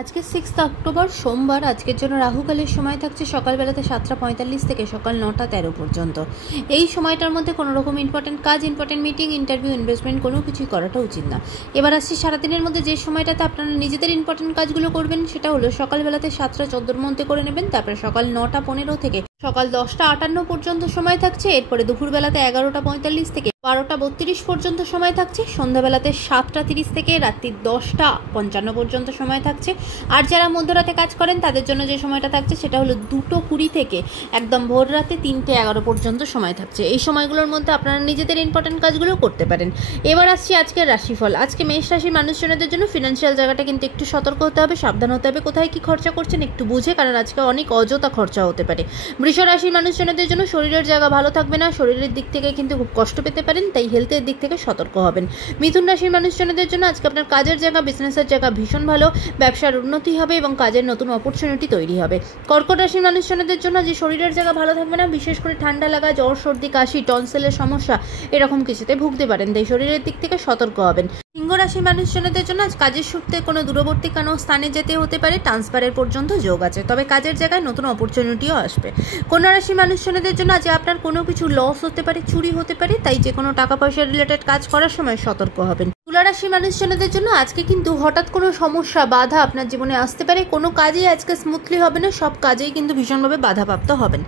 আজকে 6 অক্টোবর সোমবার। আজকের জন্য রাহুকালের সময় থাকছে সকালবেলাতে 7:45 থেকে সকাল 9:13 পর্যন্ত। এই সময়টার মধ্যে কোনো রকম ইম্পর্টেন্ট কাজ, ইম্পর্টেন্ট মিটিং, ইন্টারভিউ, ইনভেস্টমেন্ট কোনো কিছুই করাটা উচিত না। এবার আসছি সারাদিনের মধ্যে যে সময়টাতে আপনারা নিজেদের ইম্পর্টেন্ট কাজগুলো করবেন সেটা হলো সকালবেলাতে 7:14 মধ্যে করে নেবেন। তারপরে সকাল 9:15 থেকে সকাল 10:58 পর্যন্ত সময় থাকছে। এরপরে দুপুরবেলাতে 11:45 থেকে 12:32 পর্যন্ত সময় থাকছে। সন্ধ্যাবেলাতে 7:30 থেকে রাত্রি 10:55 পর্যন্ত সময় থাকছে। আর যারা মধ্যরাতে কাজ করেন তাদের জন্য যে সময়টা থাকছে সেটা হলো 2:20 থেকে একদম ভোর রাতে 3:11 পর্যন্ত সময় থাকছে। এই সময়গুলোর মধ্যে আপনারা নিজেদের ইম্পর্টেন্ট কাজগুলো করতে পারেন। এবার আসছি আজকের রাশিফল। আজকে মেষ রাশির মানুষজনদের জন্য ফিনান্সিয়াল জায়গাটা কিন্তু একটু সতর্ক হতে হবে, সাবধান হতে হবে। কোথায় কি খরচা করছেন একটু বুঝে, কারণ আজকে অনেক অযথা খরচা হতে পারে। বৃষ রাশির মানুষজনদের জন্য শরীরের জায়গা ভালো থাকবে না, শরীরের দিক থেকে কিন্তু খুব কষ্ট পেতে পারেন, তাই হেলথের দিক থেকে সতর্ক হবেন। মিথুন রাশির মানুষজনদের জন্য আজকে আপনার কাজের জায়গা, বিজনেসের জায়গা ভীষণ ভালো, ব্যবসার উন্নতি হবে এবং কাজের নতুন অপরচুনিটি তৈরি হবে। কর্কট রাশির মানুষজনদের জন্য যে শরীরের জায়গা ভালো থাকবে না, বিশেষ করে ঠান্ডা লাগা, জ্বর, সর্দি, কাশি, টনসেলের সমস্যা এরকম কিছুতে ভুগতে পারেন, তাই শরীরের দিক থেকে সতর্ক হবেন। সিংহ রাশির মানুষজনদের জন্য আজ কাজের সূত্রে কোনো দূরবর্তী কোনো স্থানে যেতে হতে পারে, ট্রান্সফারের পর্যন্ত যোগ আছে, তবে কাজের জায়গায় নতুন অপরচুনিটিও আসবে। কন্যা রাশির মানুষজনদের জন্য আজ আপনার কোনো কিছু লস হতে পারে, চুরি হতে পারে, তাই যে কোনো টাকা পয়সা রিলেটেড কাজ করার সময় সতর্ক হবেন। তুলা রাশির মানুষজনদের জন্য আজকে কিন্তু হঠাৎ কোনো সমস্যা, বাধা আপনার জীবনে আসতে পারে। কোনো কাজেই আজকে স্মুথলি হবে না, সব কাজেই কিন্তু ভীষণভাবে বাধাপ্রাপ্ত হবেন।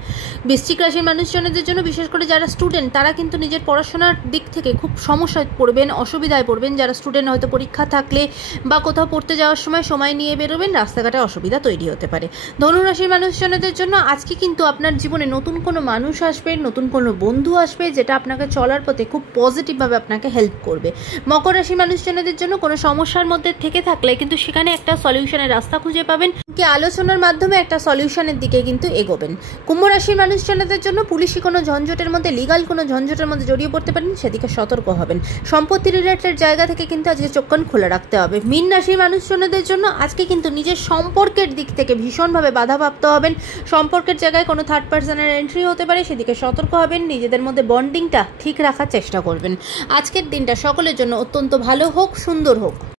বৃশ্চিক রাশির মানুষজনদের জন্য বিশেষ করে যারা স্টুডেন্ট তারা কিন্তু নিজের পড়াশোনার দিক থেকে খুব সমস্যায় পড়বেন, অসুবিধায় পড়বেন। যারা স্টুডেন্ট হয়তো পরীক্ষা থাকলে বা কোথাও পড়তে যাওয়ার সময় নিয়ে বেরোবেন, রাস্তাঘাটে অসুবিধা তৈরি হতে পারে। ধনু রাশির মানুষজনদের জন্য আজকে কিন্তু আপনার জীবনে নতুন কোনো মানুষ আসবে, নতুন কোনো বন্ধু আসবে, যেটা আপনাকে চলার পথে খুব পজিটিভভাবে আপনাকে হেল্প করবে। মকর রাশির মানুষজনদের জন্য কোনো সমস্যার মধ্যে থেকে থাকলে কিন্তু সেখানে একটা সলিউশনের রাস্তা খুঁজে পাবেন, কি আলোচনার মাধ্যমে একটা সলিউশনের দিকে কিন্তু এগোবেন। কুম্ভ রাশির মানুষজনদের জন্য পুলিশি কোনো ঝঞ্ঝটের মধ্যে, লিগাল কোনো ঝঞ্ঝটের মধ্যে জড়িয়ে পড়তে পারেন, সেদিকে সতর্ক হবেন। সম্পত্তি রিলেটেড জায়গা থেকে কিন্তু আজকে চোখ কান খোলা রাখতে হবে। মীন রাশির মানুষজনদের জন্য আজকে কিন্তু নিজের সম্পর্কের দিক থেকে ভীষণভাবে বাধাপ্রাপ্ত হবেন। সম্পর্কের জায়গায় কোনো থার্ড পার্সনের এন্ট্রি হতে পারে, সেদিকে সতর্ক হবেন। নিজেদের মধ্যে বন্ডিংটা ঠিক রাখার চেষ্টা করবেন। আজকের দিনটা সকলের জন্য অত্যন্ত ভালো হোক, সুন্দর হোক।